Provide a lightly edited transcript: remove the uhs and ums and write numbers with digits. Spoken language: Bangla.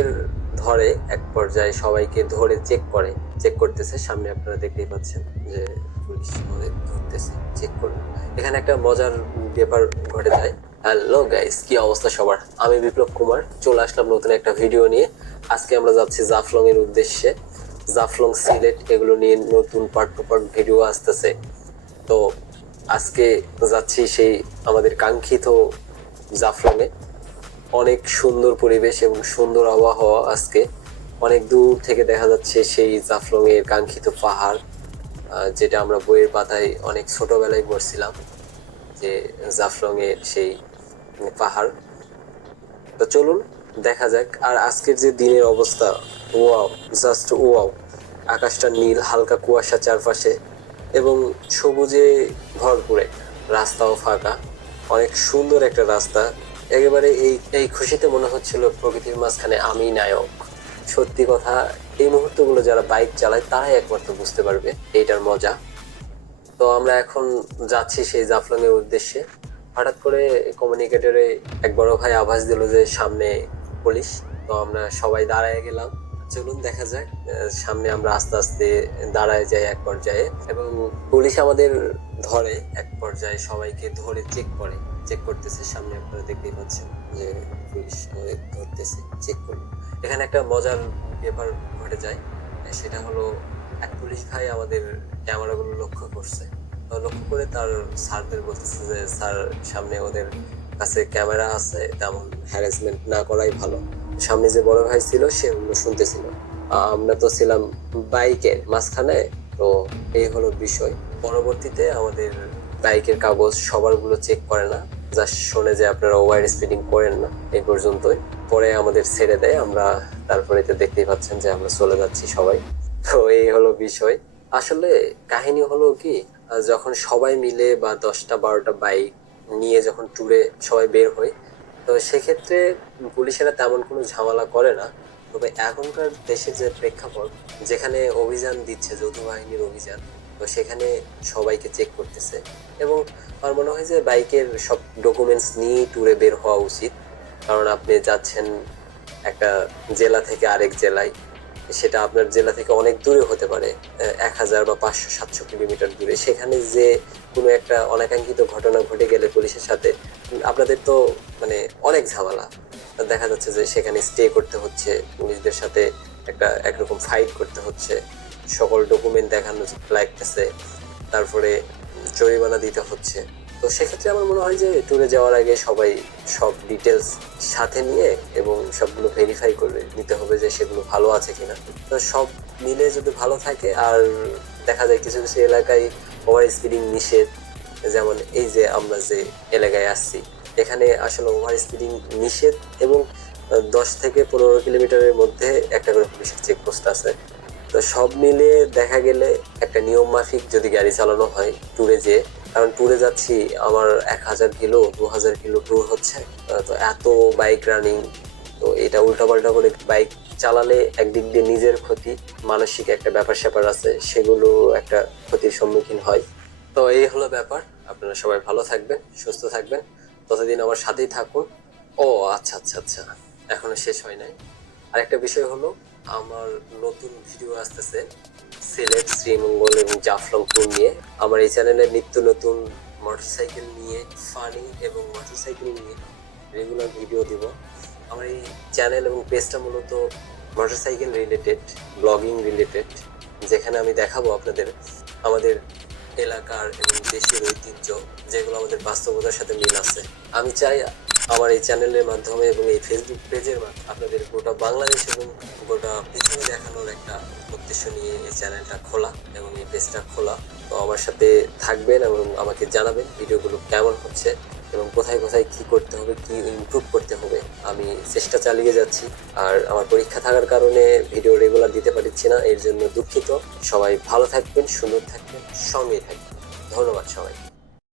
আমাদের ধরে এক পর্যায়ে সবাইকে ধরে চেক করতেছে। সামনে আপনারা দেখতেই পাচ্ছেন যে পুলিশ আমাদের ধরতেছে, চেক করবে। এখানে একটা মজার ব্যাপার ঘটে যায়। হ্যালো গাইস, কি অবস্থা সবার? আমি বিপ্লব কুমার চলে আসলাম নতুন একটা ভিডিও নিয়ে। আজকে আমরা যাচ্ছি জাফলং এর উদ্দেশ্যে। জাফলং, সিলেট এগুলো নিয়ে নতুন পার্ট টু পার্ট ভিডিও আসতেছে। তো আজকে যাচ্ছি সেই আমাদের কাঙ্ক্ষিত জাফলং এ। অনেক সুন্দর পরিবেশ এবং সুন্দর আবহাওয়া। আজকে অনেক দূর থেকে দেখা যাচ্ছে সেই জাফলং এর কাঙ্ক্ষিত পাহাড়, যেটা আমরা বইয়ের পাতায় অনেক ছোটবেলায় পড়ছিলাম যে জাফলং এর সেই পাহাড়। তো চলুন দেখা যাক। আর আজকের যে দিনের অবস্থা, ওয়াও, জাস্ট ওয়াও। আকাশটা নীল, হালকা কুয়াশা চারপাশে এবং সবুজে ভরপুরে, রাস্তাও ফাঁকা। অনেক সুন্দর একটা রাস্তা। একেবারে এই এই খুশিতে মনে হচ্ছিল প্রকৃতির মাঝখানে আমি নায়ক। সত্যি কথা, এই মুহূর্তগুলো যারা বাইক চালায় তারাই একমাত্র বুঝতে পারবে এইটার মজা। তো আমরা এখন যাচ্ছি সেই জাফলং এর উদ্দেশ্যে। হঠাৎ করে কমিউনিকেটরে এক বড় ভাই আভাস দিল যে সামনে পুলিশ। তো আমরা সবাই দাঁড়ায় গেলাম। চলুন দেখা যাক। সামনে আমরা আস্তে আস্তে দাঁড়ায় যাই এক পর্যায়ে এবং পুলিশ আমাদের ধরে এক পর্যায়ে সবাইকে ধরে চেক করতেছে। সামনে আপনারা দেখতেই পাচ্ছেন যে পুলিশ আমাদের ধরতেছে, চেক করবে। এখানে একটা মজার ব্যাপার ঘটে যায়। সেটা হলো এক পুলিশ ভাই আমাদের ক্যামেরাগুলো লক্ষ্য করছে। তো লক্ষ্য করে তার স্যারদের বলতেছে যে স্যার, সামনে ওদের কাছে ক্যামেরা আছে, তেমন হ্যারাসমেন্ট না করাই ভালো। সামনে যে বড় ভাই ছিল সে অন্য শুনতেছিল। আমরা তো ছিলাম বাইকের মাঝখানে। তো এই হলো বিষয়। পরবর্তীতে আমাদের বাইকের কাগজ সবারগুলো চেক করে না, জাস্ট শোনে যে আপনারা ওভার স্পিডিং করেন না, এই পর্যন্তই। পরে আমাদের ছেড়ে দেয়। আমরা তারপরে তো দেখতেই পাচ্ছেন যে আমরা চলে যাচ্ছি সবাই। তো এই হলো বিষয়। আসলে কাহিনী হলো কি, যখন সবাই মিলে বা 10টা 12টা বাইক নিয়ে যখন ট্যুরে সবাই বের হয়, তো সেক্ষেত্রে পুলিশেরা তেমন কোনো ঝামেলা করে না। তবে এখনকার দেশের যে প্রেক্ষাপট, যেখানে অভিযান দিচ্ছে যৌথ বাহিনীর অভিযান, তো সেখানে সবাইকে চেক করতেছে। এবং আমার মনে হয় যে বাইকের সব ডকুমেন্টস নিয়েই ট্যুরে বের হওয়া উচিত। কারণ আপনি যাচ্ছেন একটা জেলা থেকে আরেক জেলায়, সেটা আপনার জেলা থেকে অনেক দূরে হতে পারে, 1000 বা 500-700 কিলোমিটার দূরে। সেখানে যে কোনো একটা অনাকাঙ্ক্ষিত ঘটনা ঘটে গেলে পুলিশের সাথে আপনাদের তো মানে অনেক ঝামেলা। দেখা যাচ্ছে যে সেখানে স্টে করতে হচ্ছে, পুলিশদের সাথে একরকম ফাইট করতে হচ্ছে, সকল ডকুমেন্ট দেখানো লাগতেছে, তারপরে জরিমানা দিতে হচ্ছে। তো সেক্ষেত্রে আমার মনে হয় যে ট্যুরে যাওয়ার আগে সবাই সব ডিটেলস সাথে নিয়ে এবং সবগুলো ভেরিফাই করে নিতে হবে যে সেগুলো ভালো আছে কিনা। তো সব মিলে যদি ভালো থাকে, আর দেখা যায় কিছু কিছু এলাকায় ওভার স্পিডিং নিষেধ, যেমন এই যে আমরা যে এলাকায় আসছি, এখানে আসলে ওভার স্পিডিং নিষেধ এবং 10 থেকে 15 কিলোমিটারের মধ্যে একটা করে পুলিশের চেকপোস্ট আছে। তো সব মিলে দেখা গেলে একটা নিয়ম মাফিক যদি গাড়ি চালানো হয় ট্যুরে যেয়ে, কারণ ট্যুরে যাচ্ছি আমার 1000 কিলো 2000 কিলো ট্যুর হচ্ছে। তো এত বাইক রানিং, তো এটা উল্টাপাল্টা করে বাইক চালালে একদিক দিয়ে নিজের ক্ষতি, মানসিক একটা ব্যাপার স্যাপার আছে, সেগুলো একটা ক্ষতির সম্মুখীন হয়। তো এই হলো ব্যাপার। আপনারা সবাই ভালো থাকবেন, সুস্থ থাকবেন, ততদিন আমার সাথেই থাকুন। ও আচ্ছা আচ্ছা আচ্ছা, এখনো শেষ হয় নাই। আরেকটা বিষয় হলো, আমার নতুন ভিডিও আসতেছে সিলেট, শ্রীমঙ্গল এবং জাফলং ট্যুর নিয়ে। আমার এই চ্যানেলে নিত্য নতুন মোটরসাইকেল নিয়ে, ফানি এবং মোটরসাইকেল নিয়ে রেগুলার ভিডিও দিব। আমার এই চ্যানেল এবং পেজটা মূলত মোটরসাইকেল রিলেটেড, ব্লগিং রিলেটেড, যেখানে আমি দেখাবো আপনাদের আমাদের এলাকার এবং দেশের ঐতিহ্য, যেগুলো আমাদের বাস্তবতার সাথে মিল আছে। আমি চাই আমার এই চ্যানেলের মাধ্যমে এবং এই ফেসবুক পেজের মাধ্যমে আপনাদের গোটা বাংলাদেশ এবং গোটা পৃথিবী দেখানোর একটা উদ্দেশ্য নিয়ে এই চ্যানেলটা খোলা এবং এই পেজটা খোলা। তো আমার সাথে থাকবেন এবং আমাকে জানাবেন ভিডিওগুলো কেমন হচ্ছে এবং কোথায় কোথায় কি করতে হবে, কি ইমপ্রুভ করতে হবে। আমি চেষ্টা চালিয়ে যাচ্ছি। আর আমার পরীক্ষা থাকার কারণে ভিডিও রেগুলার দিতে পারছি না, এর জন্য দুঃখিত। সবাই ভালো থাকবেন, সুন্দর থাকবেন, সঙ্গেই থাকবেন। ধন্যবাদ সবাই।